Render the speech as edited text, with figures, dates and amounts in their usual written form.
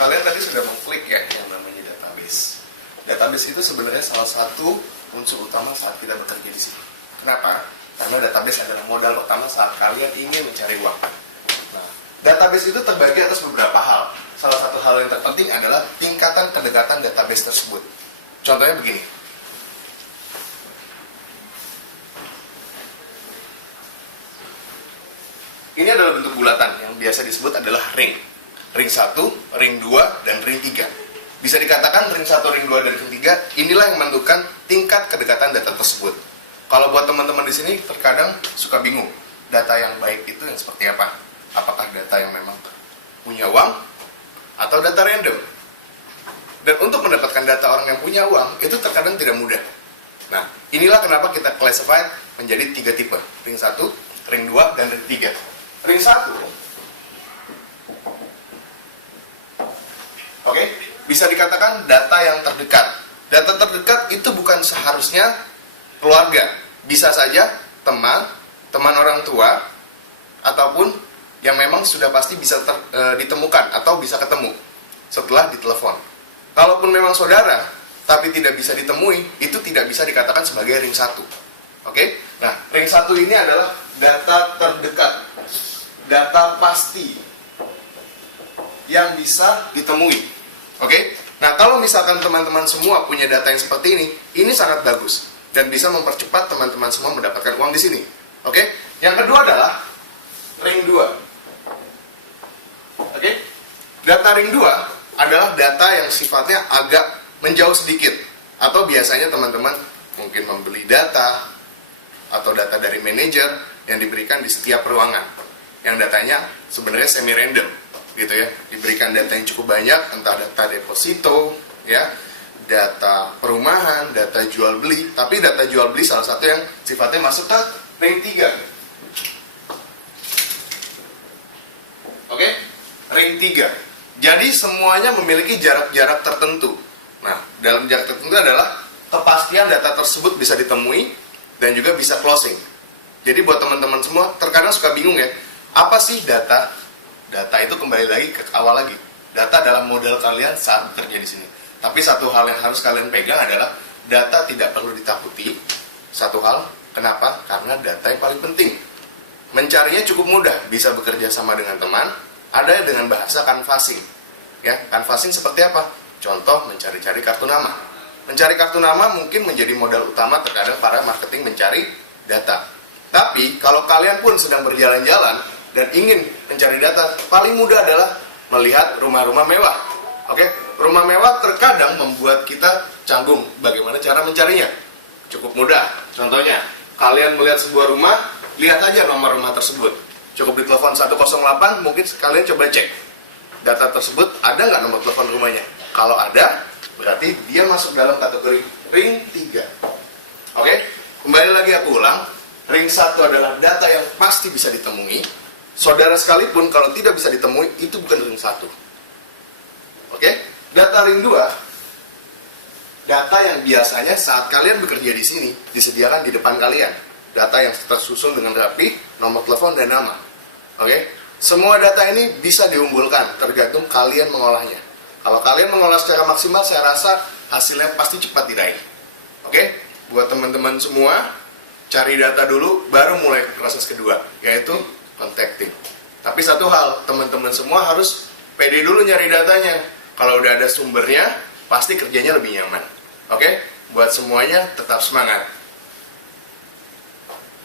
Kalian tadi sudah mengklik ya yang namanya database. Database itu sebenarnya salah satu unsur utama saat kita bekerja di sini. Kenapa? Karena database adalah modal utama saat kalian ingin mencari uang. Nah, database itu terbagi atas beberapa hal. Salah satu hal yang terpenting adalah tingkatan kedekatan database tersebut. Contohnya begini. Ini adalah bentuk bulatan yang biasa disebut adalah ring. Ring 1, ring 2, dan ring 3. Bisa dikatakan ring 1, ring 2, dan ring 3 inilah yang menentukan tingkat kedekatan data tersebut. Kalau buat teman-teman di sini terkadang suka bingung, data yang baik itu yang seperti apa? Apakah data yang memang punya uang atau data random? Dan untuk mendapatkan data orang yang punya uang itu terkadang tidak mudah. Nah, inilah kenapa kita classified menjadi 3 tipe, ring 1, ring 2, dan ring 3. Ring 1, bisa dikatakan data yang terdekat. Data terdekat itu bukan seharusnya keluarga. Bisa saja teman orang tua, ataupun yang memang sudah pasti bisa ditemukan atau bisa ketemu setelah ditelepon. Kalaupun memang saudara, tapi tidak bisa ditemui, itu tidak bisa dikatakan sebagai ring 1. Oke? Nah, ring 1 ini adalah data terdekat. Data pasti yang bisa ditemui. Oke? Nah, kalau misalkan teman-teman semua punya data yang seperti ini sangat bagus dan bisa mempercepat teman-teman semua mendapatkan uang di sini. Oke? Yang kedua adalah ring 2. Oke? Data ring 2 adalah data yang sifatnya agak menjauh sedikit, atau biasanya teman-teman mungkin membeli data atau data dari manajer yang diberikan di setiap ruangan, yang datanya sebenarnya semi random gitu ya, diberikan data yang cukup banyak, entah data deposito ya, data perumahan, data jual beli. Tapi data jual beli salah satu yang sifatnya masuk ke ring 3. Oke? Ring 3. Jadi semuanya memiliki jarak-jarak tertentu. Nah, dalam jarak tertentu adalah kepastian data tersebut bisa ditemui dan juga bisa closing. Jadi buat teman-teman semua terkadang suka bingung ya, apa sih data? Data itu kembali lagi ke awal lagi. Data dalam modal kalian saat bekerja di sini. Tapi satu hal yang harus kalian pegang adalah data tidak perlu ditakuti. Satu hal, kenapa? Karena data yang paling penting. Mencarinya cukup mudah, bisa bekerja sama dengan teman, ada dengan bahasa canvassing. Ya, canvassing seperti apa? Contoh, mencari-cari kartu nama. Mencari kartu nama mungkin menjadi modal utama terkadang para marketing mencari data. Tapi kalau kalian pun sedang berjalan-jalan dan ingin mencari data, paling mudah adalah melihat rumah-rumah mewah. Oke, rumah mewah terkadang membuat kita canggung bagaimana cara mencarinya. Cukup mudah. Contohnya, kalian melihat sebuah rumah, lihat aja nomor rumah tersebut. Cukup ditelepon 108, mungkin kalian coba cek data tersebut ada nggak nomor telepon rumahnya. Kalau ada, berarti dia masuk dalam kategori ring 3. Oke, kembali lagi aku ulang. Ring 1 adalah data yang pasti bisa ditemui. Saudara sekalipun kalau tidak bisa ditemui, itu bukan ring 1. Oke? Data ring 2, data yang biasanya saat kalian bekerja di sini disediakan di depan kalian. Data yang tersusun dengan rapi, nomor telepon dan nama. Oke? Semua data ini bisa diunggulkan, tergantung kalian mengolahnya. Kalau kalian mengolah secara maksimal, saya rasa hasilnya pasti cepat diraih. Oke? Buat teman-teman semua, cari data dulu, baru mulai proses kedua, yaitu contacting. Tapi satu hal, teman-teman semua harus pede dulu nyari datanya. Kalau udah ada sumbernya, pasti kerjanya lebih nyaman. Oke? Buat semuanya, tetap semangat.